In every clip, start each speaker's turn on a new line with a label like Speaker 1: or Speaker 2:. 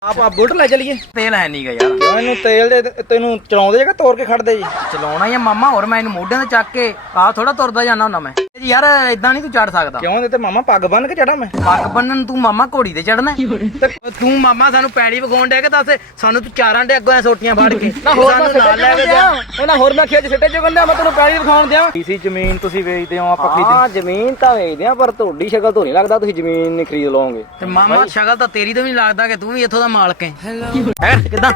Speaker 1: ਆਪਾਂ ਬੁਲਟ ਲੈ ਚਲੀਏ।
Speaker 2: ਤੇਲ ਹੈ ਨਹੀਂਗਾ ਯਾਰ।
Speaker 1: ਇਹਨੂੰ ਤੇਲ ਦੇ ਤੈਨੂੰ ਚਲਾਉਂਦੇ ਜਗਾ ਤੋੜ ਕੇ ਖੜਦੇ ਜੀ।
Speaker 2: ਚਲਾਉਣਾ ਹੀ ਆ ਮਾਮਾ, ਹੋਰ ਮੈਂ ਇਹਨੂੰ ਮੋਢਿਆਂ ਤੇ ਚੱਕ ਕੇ ਆ ਥੋੜਾ ਤੁਰਦਾ ਜਾਣਾ ਹੁੰਦਾ ਮੈਂ ਜੀ ਯਾਰ। ਇਦਾਂ ਨਹੀਂ ਤੂੰ ਚੜ ਸਕਦਾ।
Speaker 1: ਕਿਉਂ ਤੇ ਮਾਮਾ ਪੱਗ ਬੰਨ ਕੇ ਚੜਾ ਮੈਂ।
Speaker 2: ਪੱਗ ਬੰਨਣ ਤੂੰ ਮਾਮਾ ਘੋੜੀ ਤੇ ਚੜਨਾ ਤੇ ਤੂੰ ਮਾਮਾ ਸਾਨੂੰ ਪੈੜੀ ਵਿਖਾਉਣ ਡਿਆ ਕਿ ਦੱਸ ਸਾਨੂੰ ਤੂੰ ਚਾਰਾਂ ਦੇ ਅੱਗੋਂ ਐ ਸੋਟੀਆਂ ਫੜ ਕੇ ਸਾਨੂੰ ਨਾਲ ਲੈ ਕੇ ਜਾ।
Speaker 1: ਉਹਨਾਂ ਹੋਰ ਮੈਂ ਖੇਤ ਸਿੱਟੇ ਚੋਂ ਕਹਿੰਦਾ ਮੈਂ ਤੈਨੂੰ ਪੈੜੀ ਵਿਖਾਉਣ ਦਿਆਂ। ਕਿਸੇ ਜ਼ਮੀਨ ਤੁਸੀਂ ਵੇਚਦੇ ਹੋ ਆਪਾਂ ਖਰੀਦਦੇ?
Speaker 3: ਹਾਂ ਜ਼ਮੀਨ ਤਾਂ ਵੇਚਦੇ ਆ, ਪਰ ਤੁਹਾਡੀ ਸ਼ਕਲ ਤੋਂ ਨਹੀਂ ਲੱਗਦਾ ਤੁਸੀਂ ਜ਼ਮੀਨ ਨਹੀਂ ਖਰੀਦ ਲਓਗੇ।
Speaker 2: ਤੇ ਮਾਮਾ ਸ਼ਕਲ ਤਾਂ ਤੇਰੀ ਤੋਂ ਵੀ ਨਹੀਂ ਲੱਗਦਾ ਕਿ ਤੂੰ ਵੀ ਇੱਥੋਂ ਦਾ ਮਾਲਕ ਹੈ। ਕਿੱਦਾਂ?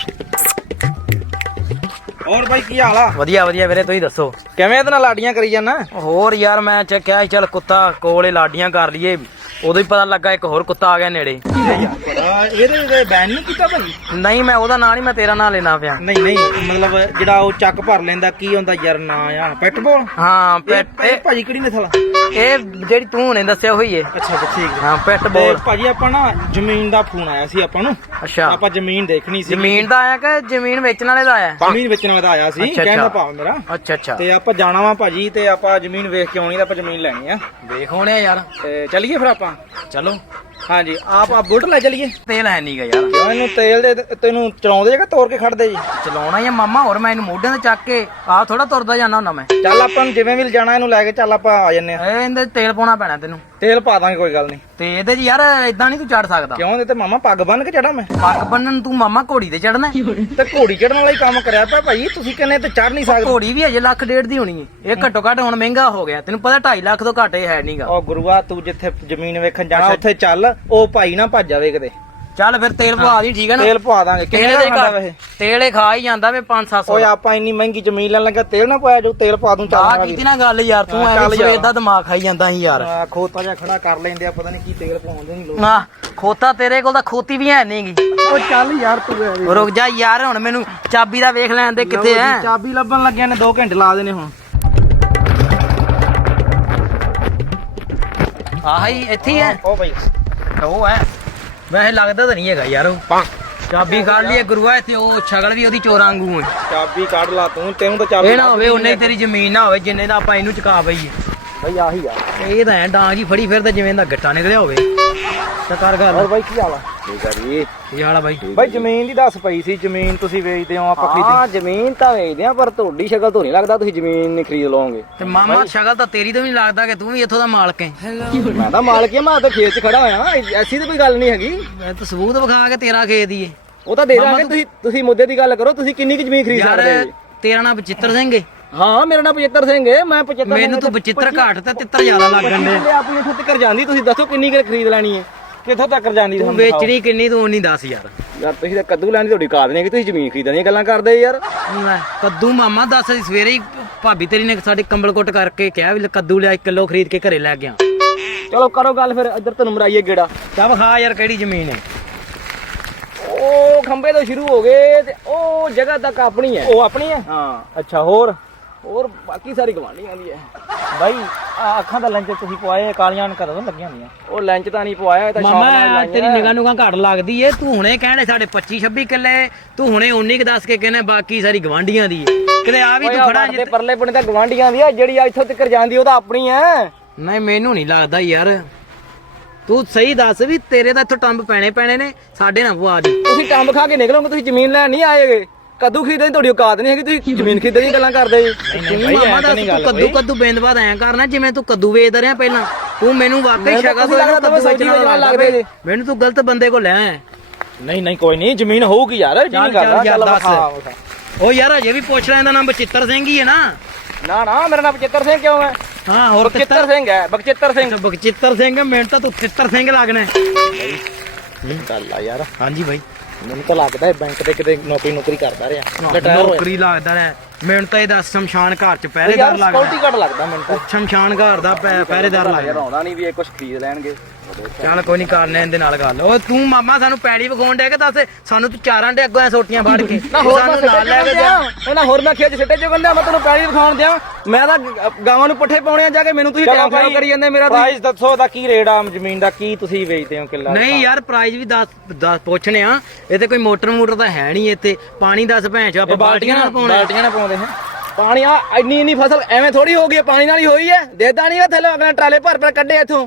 Speaker 1: ਹੋਰ ਬਾਈ ਕੀ ਹਾਲ ਆ?
Speaker 2: ਵਧੀਆ ਵਧੀਆ ਵੀਰੇ, ਤੁਸੀਂ ਦੱਸੋ
Speaker 1: ਕਿਵੇਂ ਇਹਦੇ ਨਾਲ ਲਾਡੀਆਂ ਕਰੀ ਜਾਂਦਾ?
Speaker 2: ਹੋਰ ਯਾਰ ਮੈਂ ਚੱਕਿਆ ਸੀ ਚੱਲ ਕੁੱਤਾ ਕੋਲੇ ਲਾਡੀਆਂ ਕਰ ਲਈਏ, ਉਦੋਂ ਹੀ ਪਤਾ ਲੱਗਾ ਇੱਕ ਹੋਰ ਕੁੱਤਾ ਆ ਗਿਆ ਨੇੜੇ।
Speaker 1: ਇਹਦੇ ਬੈਨ ਨਹੀਂ ਕੀਤਾ ਭਾਈ?
Speaker 2: ਨਹੀਂ ਮੈਂ ਉਹਦਾ ਨਾਂ ਨਹੀਂ, ਮੈਂ ਤੇਰਾ ਨਾਂ ਲੈਣਾ ਪਿਆ।
Speaker 1: ਨਹੀਂ ਨਹੀਂ ਮਤਲਬ ਜਿਹੜਾ ਉਹ ਚੱਕ ਭਰ ਲੈਂਦਾ ਕੀ ਹੁੰਦਾ ਯਾਰ ਨਾਂ ਆ ਪੈਟਬੋਲ?
Speaker 2: ਹਾਂ
Speaker 1: ਇਹ ਭਾਜੀ ਕਿਹੜੀ ਨਸਲ?
Speaker 2: ਇਹ ਜਿਹੜੀ ਤੂੰ ਹੁਣੇ ਦੱਸਿਆ ਹੋਈ ਏ।
Speaker 1: ਅੱਛਾ ਠੀਕ ਹੈ।
Speaker 2: ਹਾਂ ਪੈਟ ਬੋਲ।
Speaker 1: ਭਾਜੀ ਆਪਾਂ ਨਾ ਜ਼ਮੀਨ ਦਾ ਫੋਨ ਆਇਆ ਸੀ ਆਪਾਂ ਨੂੰ।
Speaker 2: ਅੱਛਾ
Speaker 1: ਆਪਾਂ ਜ਼ਮੀਨ ਦੇਖਣੀ ਸੀ।
Speaker 2: ਜ਼ਮੀਨ ਦਾ ਆਇਆ ਕਿ ਜ਼ਮੀਨ ਵੇਚਣ ਵਾਲੇ ਦਾ ਆਇਆ?
Speaker 1: ਜ਼ਮੀਨ ਵੇਚਣ ਵਾਲਾ ਆਇਆ ਸੀ, ਕਹਿੰਦਾ ਭਾਵ ਮੇਰਾ।
Speaker 2: ਅੱਛਾ ਅੱਛਾ
Speaker 1: ਤੇ ਆਪਾਂ ਜਾਣਾ ਵਾ ਭਾਜੀ, ਤੇ ਆਪਾਂ ਜ਼ਮੀਨ ਵੇਖ ਕੇ ਆਉਣੀ ਤੇ ਆਪਾਂ ਜ਼ਮੀਨ ਲੈਣੀ ਆ।
Speaker 2: ਵੇਖ ਹੋਣੇ ਯਾਰ।
Speaker 1: ਤੇ ਚੱਲੀਏ ਫਿਰ ਆਪਾਂ।
Speaker 2: ਚਲੋ
Speaker 1: ਹਾਂਜੀ ਆਪ ਬੁਲਟ ਲੈ ਚਲੀਏ।
Speaker 2: ਤੇਲ ਹੈ ਨਹੀਂਗਾ ਯਾਰ।
Speaker 1: ਕਿਉਂ ਇਹਨੂੰ ਤੇਲ ਦੇ ਤੈਨੂੰ ਚਲਾਉਂਦੇ ਜਗਾ ਤੋੜ ਕੇ ਖੜਦੇ ਜੀ।
Speaker 2: ਚਲਾਉਣਾ ਹੀ ਆ ਮਾਮਾ, ਹੋਰ ਮੈਂ ਇਹਨੂੰ ਮੋਢਿਆਂ ਤੇ ਚੱਕ ਕੇ ਆ ਥੋੜਾ ਤੁਰਦਾ ਜਾਣਾ ਹੁੰਦਾ ਮੈਂ।
Speaker 1: ਚੱਲ ਆਪਾਂ ਨੂੰ ਜਿਵੇਂ ਵੀ ਜਾਣਾ ਇਹਨੂੰ ਲੈ ਕੇ ਚੱਲ ਆਪਾਂ ਆ ਜੰਨੇ ਆ।
Speaker 2: ਇਹਦੇ ਤੇਲ ਪਾਉਣਾ ਪੈਣਾ ਤੈਨੂੰ।
Speaker 1: ਤੇਲ ਪਾ ਦਾਂਗੇ ਕੋਈ ਗੱਲ ਨਹੀਂ।
Speaker 2: ਤੇ ਇਹਦੇ ਚ ਯਾਰ ਇਦਾਂ ਨਹੀਂ ਤੂੰ ਚੜ ਸਕਦਾ।
Speaker 1: ਕਿਉਂ ਤੇ ਮਾਮਾ ਪੱਗ ਬੰਨ ਕੇ ਚੜਾ ਮੈਂ।
Speaker 2: ਪੱਗ ਬੰਨਣ ਤੂੰ ਮਾਮਾ ਘੋੜੀ ਤੇ ਚੜਨਾ।
Speaker 1: ਤੇ ਘੋੜੀ ਚੜਨ ਵਾਲਾ ਹੀ ਕੰਮ ਕਰਿਆ ਪਿਆ ਭਾਈ, ਤੁਸੀਂ ਕਹਿੰਦੇ ਤੇ ਚੜ ਨਹੀਂ ਸਕਦੇ।
Speaker 2: ਘੋੜੀ ਵੀ ਅਜੇ ਲੱਖ ਡੇਢ ਦੀ ਹੋਣੀ ਏ। ਇਹ ਘੱਟੋ ਘੱਟ ਹੁਣ ਮਹਿੰਗਾ ਹੋ ਗਿਆ, ਤੈਨੂੰ ਪਤਾ 2.5 ਲੱਖ ਤੋਂ ਘੱਟ ਇਹ ਹੈ ਨਹੀਂਗਾ।
Speaker 1: ਉਹ ਗੁਰੂਆ ਤੂੰ ਜਿੱਥੇ ਜ਼ਮੀਨ ਵੇਖਣ ਜਾਣਾ ਉੱਥੇ ਚੱਲ, ਉਹ ਭਾਈ ਨਾ ਭੱਜ ਜਾਵੇ ਕਿਤੇ।
Speaker 2: ਚੱਲ ਫਿਰ ਤੇਲ ਪਵਾ ਦੀ, ਠੀਕ ਹੈ ਨਾ?
Speaker 1: ਤੇਲ ਪਵਾ ਦਾਂਗੇ। ਕਿੰਨੇ ਦਾ ਖਾਂਦਾ ਵੈਸੇ?
Speaker 2: ਤੇਲ ਹੀ ਖਾ ਹੀ ਜਾਂਦਾ ਵੇ 5-700।
Speaker 1: ਓਏ ਆਪਾਂ ਇੰਨੀ ਮਹਿੰਗੀ ਜ਼ਮੀਨ ਲੈਣ ਲੱਗਾ, ਤੇਲ ਨਾ ਪਾਇਆ ਜੋ ਤੇਲ ਪਾ ਦੂੰ।
Speaker 2: ਆ
Speaker 1: ਚੱਲ
Speaker 2: ਕੀਤੀ ਨਾ ਗੱਲ ਯਾਰ, ਤੂੰ ਐਵੇਂ ਸਵੇਰ ਦਾ ਦਿਮਾਗ ਖਾਈ ਜਾਂਦਾ ਸੀ ਯਾਰ।
Speaker 1: ਖੋਤਾ ਜਿਹਾ ਖੜਾ ਕਰ ਲੈਂਦੇ ਆ, ਪਤਾ ਨਹੀਂ ਕੀ ਤੇਲ ਪਾਉਂਦੇ ਨਹੀਂ ਲੋਕ।
Speaker 2: ਨਾ ਖੋਤਾ ਤੇਰੇ ਕੋਲ ਤਾਂ ਖੋਤੀ ਵੀ ਹੈ ਨਹੀਂਗੀ।
Speaker 1: ਉਹ ਚੱਲ ਯਾਰ ਤੂੰ
Speaker 2: ਰੁਕ ਜਾ ਯਾਰ, ਹੁਣ ਮੈਨੂੰ ਚਾਬੀ ਦਾ ਵੇਖ ਲੈਣ ਦੇ ਕਿੱਥੇ ਐ।
Speaker 1: ਚਾਬੀ ਲੱਭਣ ਲੱਗਿਆ ਨੇ 2 ਘੰਟੇ ਲਾ ਦੇਣੇ ਹੁਣ।
Speaker 2: ਆਹੀ ਇੱਥੇ ਹੀ ਐ।
Speaker 1: ਉਹ ਭਾਈ
Speaker 2: ਉਹ ਐ, ਵੈਸੇ ਲੱਗਦਾ ਤਾਂ ਨਹੀਂ ਹੈਗਾ ਯਾਰ। ਉਹ ਚਾਬੀ ਕੱਢ ਲਈ ਗੁਰੂਆ, ਇੱਥੇ ਉਹ ਸ਼ਕਲ ਵੀ ਉਹਦੀ ਚੋਰਾਂ ਵਾਂਗੂ ਐ।
Speaker 1: ਚਾਬੀ ਕੱਢ ਲਾ ਤੂੰ, ਤੈਨੂੰ ਤਾਂ ਚਾਬੀ
Speaker 2: ਇਹ ਨਾ ਹੋਵੇ ਉਹਨੇ ਤੇਰੀ ਜ਼ਮੀਨ ਨਾ ਹੋਵੇ ਜਿੰਨੇ ਦਾ ਆਪਾਂ ਇਹਨੂੰ ਚੁਕਾ ਪਈਏ।
Speaker 1: ਭਾਈ ਆਹੀ ਆ।
Speaker 2: ਇਹ ਤਾਂ ਐ ਡਾਂਗ ਜੀ ਫੜੀ ਫਿਰਦਾ ਜਿਵੇਂ ਦਾ ਗੱਟਾ ਨਿਕਲਿਆ ਹੋਵੇ। ਤਾਂ ਕਰ ਗੱਲ।
Speaker 1: ਹੋਰ ਬਾਈ ਕੀ ਹਾਲ ਆ? ਠੀਕ ਆ ਜੀ।
Speaker 2: ਕੀ ਹਾਲ ਆ ਬਾਈ?
Speaker 1: ਬਾਈ ਜ਼ਮੀਨ ਦੀ ਦੱਸ ਪਈ ਸੀ, ਜ਼ਮੀਨ ਤੁਸੀਂ ਵੇਚਦੇ ਹੋ ਆਪਾਂ ਖਰੀਦਦੇ?
Speaker 3: ਹਾਂ ਜ਼ਮੀਨ ਤਾਂ ਵੇਚਦੇ ਆ, ਪਰ ਤੁਹਾਡੀ ਸ਼ਕਲ ਤੋਂ ਨਹੀਂ ਲੱਗਦਾ ਤੁਸੀਂ ਜ਼ਮੀਨ ਨਹੀਂ ਖਰੀਦ ਲਓਗੇ।
Speaker 2: ਤੇ ਮਾਮਾ ਸ਼ਕਲ ਤਾਂ ਤੇਰੀ ਤੋਂ ਵੀ ਨਹੀਂ ਲੱਗਦਾ ਕਿ ਤੂੰ ਵੀ ਇੱਥੋਂ ਦਾ ਮਾਲਕ ਹੈ।
Speaker 3: ਮੈਂ ਤਾਂ ਮਾਲਕ ਆ, ਮੈਂ ਤਾਂ ਖੇਤ 'ਚ ਖੜਾ ਹੋਇਆ, ਐਸੀ ਤਾਂ ਕੋਈ ਗੱਲ ਨਹੀਂ ਹੈਗੀ।
Speaker 2: ਮੈਂ ਤਾਂ ਸਬੂਤ ਵਿਖਾ ਕੇ ਤੇਰਾ ਖੇਤ ਹੀ ਏ।
Speaker 3: ਉਹ ਤਾਂ ਦੇ ਦਾਂਗੇ, ਤੁਸੀਂ ਮੁੱਦੇ ਦੀ ਗੱਲ ਕਰੋ, ਤੁਸੀਂ ਕਿੰਨੀ ਕੁ ਜ਼ਮੀਨ ਖਰੀਦ ਸਕਦੇ
Speaker 2: ਯਾਰ
Speaker 3: ਹੋ?
Speaker 2: ਤੇਰਾ ਨਾਮ ਬਚਿੱਤਰ ਸਿੰਘ ਏ।
Speaker 3: ਹਾਂ ਮੇਰਾ ਨਾਮ 75 ਸਿੰਘ ਹੈ, ਮੈਂ 75
Speaker 2: ਮੈਨੂੰ ਤੂੰ ਬਚਿੱਤਰ ਘਾਟ ਤੇ ਤਿੱਤਰ ਜ਼ਿਆਦਾ ਲੱਗਣ ਦੇ।
Speaker 3: ਆਪਣੀ ਇੱਥੋਂ ਤੱਕ ਜਾਂਦੀ, ਤੁਸੀਂ ਦੱਸੋ ਕਿੰਨੀ ਕੁ ਖਰੀਦ ਲੈਣੀ ਹੈ?
Speaker 1: ਕਿੱਥੋਂ ਤੱਕ ਜਾਂਦੀ
Speaker 2: ਤੂੰ ਵੇਚਣੀ ਕਿੰਨੀ ਤੂੰ ਨਹੀਂ ਦੱਸ ਯਾਰ।
Speaker 3: ਯਾਰ ਤੁਸੀਂ ਤਾਂ ਕੱਦੂ ਲੈਣ ਦੀ ਤੁਹਾਡੀ ਕਾਦ ਨਹੀਂ ਕਿ ਤੁਸੀਂ ਜ਼ਮੀਨ ਖਰੀਦਣ ਦੀਆਂ ਗੱਲਾਂ ਕਰਦੇ ਯਾਰ।
Speaker 2: ਲੈ, ਕੱਦੂ ਮਾਮਾ ਦੱਸ, ਅਸੀਂ ਸਵੇਰੇ ਹੀ ਭਾਬੀ ਤੇਰੀ ਨੇ ਸਾਡੇ ਕੰਬਲ ਕੁੱਟ ਕਰਕੇ ਕਿਹਾ ਵੀ ਕੱਦੂ ਲਿਆ 1 ਕਿਲੋ ਖਰੀਦ ਕੇ ਘਰੇ ਲੈ ਗਿਆ।
Speaker 3: ਚਲੋ ਕਰੋ ਗੱਲ ਫਿਰ, ਇੱਧਰ ਤੁਹਾਨੂੰ ਮਰਾਈਏ ਗੇੜਾ।
Speaker 2: ਚੱਲ ਵਿਖਾ ਯਾਰ ਕਿਹੜੀ ਜ਼ਮੀਨ ਹੈ।
Speaker 3: ਉਹ ਖੰਬੇ ਤੋਂ ਸ਼ੁਰੂ ਹੋ ਗਏ ਤੇ ਉਹ ਜਗ੍ਹਾ ਤੱਕ ਆਪਣੀ ਹੈ।
Speaker 1: ਉਹ ਆਪਣੀ ਹੈ?
Speaker 3: ਹਾਂ
Speaker 1: ਅੱਛਾ ਹੋਰ
Speaker 3: ਬਾਕੀ ਸਾਰੀ ਗਵਾਂਢੀਆਂ ਦੀ ਹੈ।
Speaker 1: ਬਾਈ ਆਹ ਅੱਖਾਂ ਦਾ ਲੈਂਜ ਤੁਸੀਂ ਪਵਾਏ ਕਾਲੀਆਂ ਕਦੋਂ ਲੱਗੀਆਂ ਹੁੰਦੀਆਂ?
Speaker 3: ਉਹ ਲੈਂਚ ਤਾਂ ਨਹੀਂ ਪਵਾਇਆ, ਇਹ ਤਾਂ ਸ਼ੌਕ ਨਾਲ
Speaker 2: ਮਾਮਾ
Speaker 3: ਲਾਈਆਂ।
Speaker 2: ਤੇਰੀ ਨਿਗਾਹ ਨੂੰਗਾਂ ਘੱਟ ਲੱਗਦੀ ਏ। ਤੂੰ ਹੁਣੇ ਕਹਿੰਦੇ ਸਾਡੇ 25-26 ਕਿੱਲੇ, ਤੂੰ ਹੁਣੇ 19 ਦੱਸ ਕੇ ਕਹਿੰਦੇ ਬਾਕੀ ਸਾਰੀ ਗਵਾਂਢੀਆਂ ਦੀ ਏ। ਕਿਤੇ ਆ ਵੀ ਤੂੰ ਖੜਾ
Speaker 3: ਦੇ ਪਰਲੇ ਬਣੇ ਤਾਂ ਗਵਾਂਢੀਆਂ ਦੀ ਆ, ਜਿਹੜੀ ਇੱਥੋਂ ਤੱਕ ਜਾਂਦੀ ਉਹ ਤਾਂ ਆਪਣੀ ਹੈ।
Speaker 2: ਨਹੀਂ ਮੈਨੂੰ ਨਹੀਂ ਲੱਗਦਾ ਯਾਰ, ਤੂੰ ਸਹੀ ਦੱਸ ਵੀ ਤੇਰੇ ਤਾਂ ਇੱਥੋਂ ਟੰਬ ਪੈਣੇ ਨੇ, ਸਾਡੇ ਨਾਲ ਪਵਾ ਦੀ।
Speaker 3: ਤੁਸੀਂ ਟੰਬ ਖਾ ਕੇ ਨਿਕਲੋਗੇ, ਤੁਸੀਂ ਜ਼ਮੀਨ ਲੈਣ ਨਹੀਂ ਆਏਗੇ। ਕੱਦੂ ਖਰੀਦਣ ਦੀ ਤੁਹਾਡੀ ਔਕਾਤ ਨਹੀਂ ਹੈਗੀ, ਤੁਸੀਂ ਜ਼ਮੀਨ ਖਰੀਦਣ ਦੀਆਂ ਗੱਲਾਂ ਕਰਦੇ ਜੀ।
Speaker 2: ਮਾਮਾ ਦੱਸ ਤੂੰ ਕੱਦੂ ਬੇਂਦਬਾਦ ਐਂ ਕਰਨਾ ਜਿਵੇਂ ਤੂੰ ਕੱਦੂ ਵੇਚਦਾ ਰਿਹਾ ਪਹਿਲਾਂ। ਤੂੰ ਮੈਨੂੰ ਵਾਕਈ ਸ਼ਕਲ ਤੋਂ ਕੱਦੂ ਵੇਚਣ ਵਾਲਾ ਲੱਗਦਾ ਜੇ। ਮੈਨੂੰ ਤੂੰ ਗਲਤ ਬੰਦੇ ਕੋਲ ਲੈ ਆਇਆ।
Speaker 1: ਨਹੀਂ ਕੋਈ ਨਹੀਂ, ਜ਼ਮੀਨ ਹੋਊਗੀ ਯਾਰ।
Speaker 2: ਚੱਲ ਦੱਸ। ਉਹ ਯਾਰ ਅਜੇ ਵੀ ਪੁੱਛ ਰਿਹਾ, ਇਹਦਾ ਨਾਮ ਬਚਿੱਤਰ ਸਿੰਘ ਹੀ ਹੈ ਨਾ?
Speaker 3: ਨਾ ਮੇਰਾ ਨਾਮ ਬਚਿੱਤਰ ਸਿੰਘ ਕਿਉਂ ਹੈ?
Speaker 2: ਹਾਂ ਹੋਰ
Speaker 3: ਬਚਿੱਤਰ ਸਿੰਘ ਹੈ, ਬਚਿੱਤਰ ਸਿੰਘ।
Speaker 2: ਬਚਿੱਤਰ ਸਿੰਘ ਮੈਨੂੰ ਤਾਂ ਤੂੰ ਤਿੱਤਰ ਸਿੰਘ ਲੱਗਣਾ।
Speaker 1: ਗੱਲ ਆ ਯਾਰ।
Speaker 2: ਹਾਂਜੀ ਬਾਈ,
Speaker 1: ਮੈਨੂੰ ਤਾਂ ਲੱਗਦਾ ਬੈਂਕ ਤੇ ਕਿਤੇ ਨੌਕਰੀ ਕਰਦਾ ਰਿਹਾ।
Speaker 2: ਨੌਕਰੀ ਲੱਗਦਾ ਰਿਹਾ ਮੈਨੂੰ ਤਾਂ। ਇਹ ਦੱਸ ਸ਼ਮਸ਼ਾਨ ਘਾਟ ਚ ਪਹਿਰੇਦਾਰ ਲੱਗਦਾ?
Speaker 3: ਸਕਿਉਰਟੀ ਗਾਰਡ ਲੱਗਦਾ ਮੈਨੂੰ ਤਾਂ।
Speaker 2: ਸ਼ਮਸ਼ਾਨ ਘਾਟ ਦਾ ਪਹਿਰੇਦਾਰ ਲੱਗਦਾ।
Speaker 3: ਆਉਂਦਾ ਨਹੀਂ ਵੀ ਇਹ ਕੁਝ ਖਰੀਦ ਲੈਣਗੇ।
Speaker 2: ਚੱਲ ਕੋਈ ਨਹੀਂ, ਕਰਨੇ ਇਹਦੇ ਨਾਲ ਗੱਲ। ਉਹ ਤੂੰ ਮਾਮਾ ਸਾਨੂੰ ਪੈੜੀ ਵਿਖਾਉਣ ਡਿਆ ਕਿ ਦੱਸ ਸਾਨੂੰ ਤੂੰ ਚਾਰਾਂ ਦੇ ਅੱਗੋਂ ਐ ਸੋਟੀਆਂ ਫੜ ਕੇ ਸਾਨੂੰ ਨਾਲ ਲੈ ਕੇ ਜਾ।
Speaker 3: ਉਹਨਾਂ ਹੋਰ ਮੈਂ ਖੇਤ ਸਿੱਟੇ ਚੋਂ ਕਹਿੰਦਾ ਮੈਂ ਤੈਨੂੰ ਪੈੜੀ ਵਿਖਾਉਣ ਦਿਆਂ। ਮੈਂ ਤਾਂ ਗਾਵਾਂ ਨੂੰ ਪੱਠੇ ਪਾਉਣੇ ਆ ਜਾ ਕੇ, ਮੈਨੂੰ ਤੁਸੀਂ ਟਾਈਮ ਖਰਾਬ ਕਰੀ ਜਾਂਦੇ ਮੇਰਾ।
Speaker 1: ਪ੍ਰਾਈਸ ਦੱਸੋ ਦਾ ਕੀ ਰੇਟ ਆ ਜ਼ਮੀਨ ਦਾ, ਕੀ ਤੁਸੀਂ ਵੇਚਦੇ ਹੋ ਕਿੱਲਾ?
Speaker 2: ਨਹੀਂ ਯਾਰ ਪ੍ਰਾਈਜ਼ ਵੀ ਦੱਸ ਪੁੱਛਣੇ ਆ। ਇੱਥੇ ਕੋਈ ਮੋਟਰ ਤਾਂ ਹੈ ਨਹੀਂ। ਇੱਥੇ ਪਾਣੀ ਦੱਸ ਭੈਣ ਚੋ ਆਪਾਂ ਬਾਲਟੀਆਂ ਨਾਲ
Speaker 1: ਪਾਉਂਦੇ ਹਾਂ।
Speaker 3: ਪਾਣੀ ਇੰਨੀ ਫਸਲ ਐਵੇਂ ਥੋੜੀ ਹੋ ਗਈ, ਪਾਣੀ ਨਾਲ ਹੀ ਹੋਈ ਹੈ। ਦੇਦਾ ਨਹੀਂ ਥੱਲੇ ਅਗਲੇ ਟਰਾਲੇ ਭਰ ਕੱਢੇ ਇੱਥੋਂ।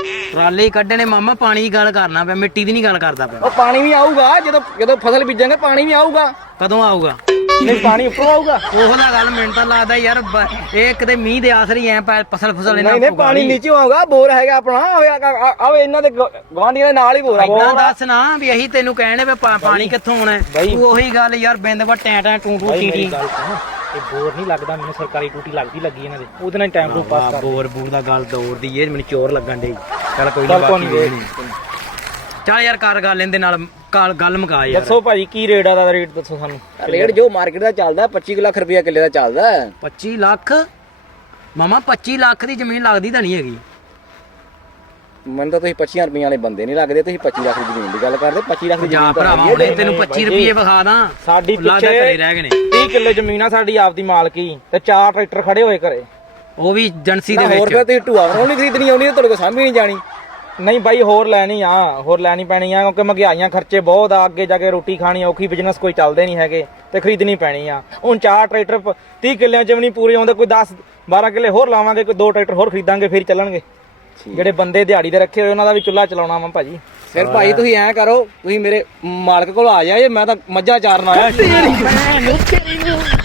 Speaker 2: ਟਰਾਲੇ ਹੀ ਕੱਢਣੇ ਮਾਮਾ, ਪਾਣੀ ਦੀ ਗੱਲ ਕਰਨਾ ਪਿਆ, ਮਿੱਟੀ ਦੀ ਨਹੀਂ ਗੱਲ ਕਰਦਾ ਪਿਆ।
Speaker 3: ਉਹ ਪਾਣੀ ਵੀ ਆਊਗਾ ਜਦੋਂ ਫਸਲ ਬੀਜਾਂਗੇ, ਪਾਣੀ ਵੀ ਆਊਗਾ।
Speaker 2: ਕਦੋਂ ਆਊਗਾ?
Speaker 3: ਨਹੀਂ ਪਾਣੀ ਉੱਪਰੋਂ ਆਊਗਾ।
Speaker 2: ਉਹ ਦਾ ਗੱਲ ਮੈਨੂੰ ਤਾਂ ਲੱਗਦਾ ਯਾਰ ਇਹ ਕਿਤੇ ਮੀਂਹ ਦੇ ਆਸਰ ਹੀ ਐ ਫਸਲ ਇਹਨਾਂ
Speaker 3: ਨਹੀਂ ਪਾਣੀ ਨੀਚੇ ਆਊਗਾ, ਬੋਰ ਹੈਗਾ ਆਪਣਾ। ਆਵੇ ਇਹਨਾਂ ਦੇ ਗਵਾਂਢੀਆਂ ਦੇ ਨਾਲ ਹੀ ਬੋਰ ਆ।
Speaker 2: ਇਦਾਂ ਦੱਸ ਨਾ ਵੀ ਅਸੀਂ ਤੈਨੂੰ ਕਹਿਣੇ ਵੀ ਪਾਣੀ ਕਿੱਥੋਂ ਆਉਣਾ। ਤੂੰ ਉਹੀ ਗੱਲ ਯਾਰ ਬਿੰਦ ਵਾ ਟੈਂ ਟੈਂ ਟੂ ਟੂ ਟੀਟੀ।
Speaker 1: ਇਹ ਬੋਰ ਨਹੀਂ ਲੱਗਦਾ ਮੈਨੂੰ, ਸਰਕਾਰੀ ਟੂਟੀ ਲੱਗੀ ਇਹਨਾਂ ਦੇ, ਉਹਦੇ ਨਾਲ ਟਾਈਮ ਪਾਸ ਕਰ।
Speaker 2: ਬੋਰ ਦਾ ਗੱਲ ਦੌਰ ਦੀ ਇਹ ਮੈਨੂੰ ਚੋਰ ਲੱਗਣ ਡਈ। ਚੱਲ ਕੋਈ ਨਹੀਂ, ਚੱਲ ਯਾਰ ਕਰ ਗੱਲ ਇਹਦੇ ਨਾਲ, ਗੱਲ ਮੁਕਾ ਯਾਰ।
Speaker 1: ਦੱਸੋ ਭਾਜੀ ਕੀ ਰੇਟ ਆ ਦਾ? ਰੇਟ ਦੱਸੋ ਸਾਨੂੰ।
Speaker 3: ਰੇਟ ਜੋ ਮਾਰਕੀਟ ਦਾ ਚੱਲਦਾ 25 ਲੱਖ ਰੁਪਇਆ ਕਿੱਲੇ ਦਾ ਚੱਲਦਾ।
Speaker 2: 25 ਲੱਖ ਮਾਮਾ? 25 ਲੱਖ ਦੀ ਜ਼ਮੀਨ ਲੱਗਦੀ ਤਾਂ ਨਹੀਂ ਹੈਗੀ
Speaker 3: ਮੈਨੂੰ ਤਾਂ ਤੁਸੀਂ 25 ਰੁਪਈਆਂ ਵਾਲੇ ਬੰਦੇ ਨਹੀਂ ਲੱਗਦੇ, ਤੁਸੀਂ 25 ਲੱਖ ਦੀ ਜ਼ਮੀਨ ਦੀ ਗੱਲ ਕਰਦੇ। 25 ਲੱਖ ਦੀ
Speaker 2: ਜਾ
Speaker 3: ਜ਼ਮੀਨ
Speaker 2: ਭਰਾਵਾ ਹੁਣੇ ਤੈਨੂੰ 25 ਰੁਪਏ ਵਿਖਾ ਦਾਂ।
Speaker 1: ਸਾਡੀ
Speaker 2: ਲੱਗਦਾ
Speaker 1: ਪਿੱਛੇ
Speaker 2: ਘਰੇ ਰਹਿ ਗਏ ਨੇ
Speaker 1: 30 ਕਿੱਲੇ ਜ਼ਮੀਨ ਆ ਸਾਡੀ ਆਪਦੀ ਮਾਲਕੀ, ਤੇ 4 ਟਰੈਕਟਰ ਖੜੇ ਹੋਏ ਘਰੇ।
Speaker 2: ਉਹ ਵੀ ਏਜੰਸੀ ਦੇ
Speaker 3: ਹੋਰ
Speaker 2: ਵਿੱਚ।
Speaker 3: ਫਿਰ ਤੁਸੀਂ ਢੂਆ ਬਣਾਉਣੀ ਖਰੀਦਣੀ ਆਉਣੀ, ਤੁਹਾਡੇ ਕੋਲ ਸਮਝ ਨਹੀਂ ਜਾਣੀ।
Speaker 1: ਨਹੀਂ ਬਾਈ ਹੋਰ ਲੈਣੀ ਪੈਣੀ ਆ, ਕਿਉਂਕਿ ਮਹਿੰਗਾਈਆਂ ਖਰਚੇ ਬਹੁਤ ਆ, ਅੱਗੇ ਜਾ ਕੇ ਰੋਟੀ ਖਾਣੀ ਔਖੀ, ਬਿਜ਼ਨਸ ਕੋਈ ਚੱਲਦੇ ਨਹੀਂ ਹੈਗੇ, ਤੇ ਖਰੀਦਣੀ ਪੈਣੀ ਆ। ਹੁਣ 4 ਟਰੈਕਟਰ 30 ਕਿੱਲਿਆਂ ਚ ਵੀ ਨਹੀਂ ਪੂਰੇ ਆਉਂਦੇ, ਕੋਈ 10-12 ਕਿੱਲੇ ਹੋਰ ਲਾਵਾਂਗੇ, ਕੋਈ 2 ਟਰੈਕਟਰ ਹੋਰ ਖਰੀਦਾਂਗੇ, ਫਿਰ ਚੱਲਣਗੇ। ਜਿਹੜੇ ਬੰਦੇ ਦਿਹਾੜੀ ਦੇ ਰੱਖੇ ਹੋਏ ਉਹਨਾਂ ਦਾ ਵੀ ਚੁੱਲ੍ਹਾ ਚਲਾਉਣਾ ਵਾ ਭਾਜੀ।
Speaker 3: ਫਿਰ ਭਾਈ ਤੁਸੀਂ ਐਂ ਕਰੋ, ਤੁਸੀਂ ਮੇਰੇ ਮਾਲਕ ਕੋਲ ਆ ਜਾਏ, ਮੈਂ ਤਾਂ ਮੱਝਾਂ ਚਾਰਨ ਆਇਆ।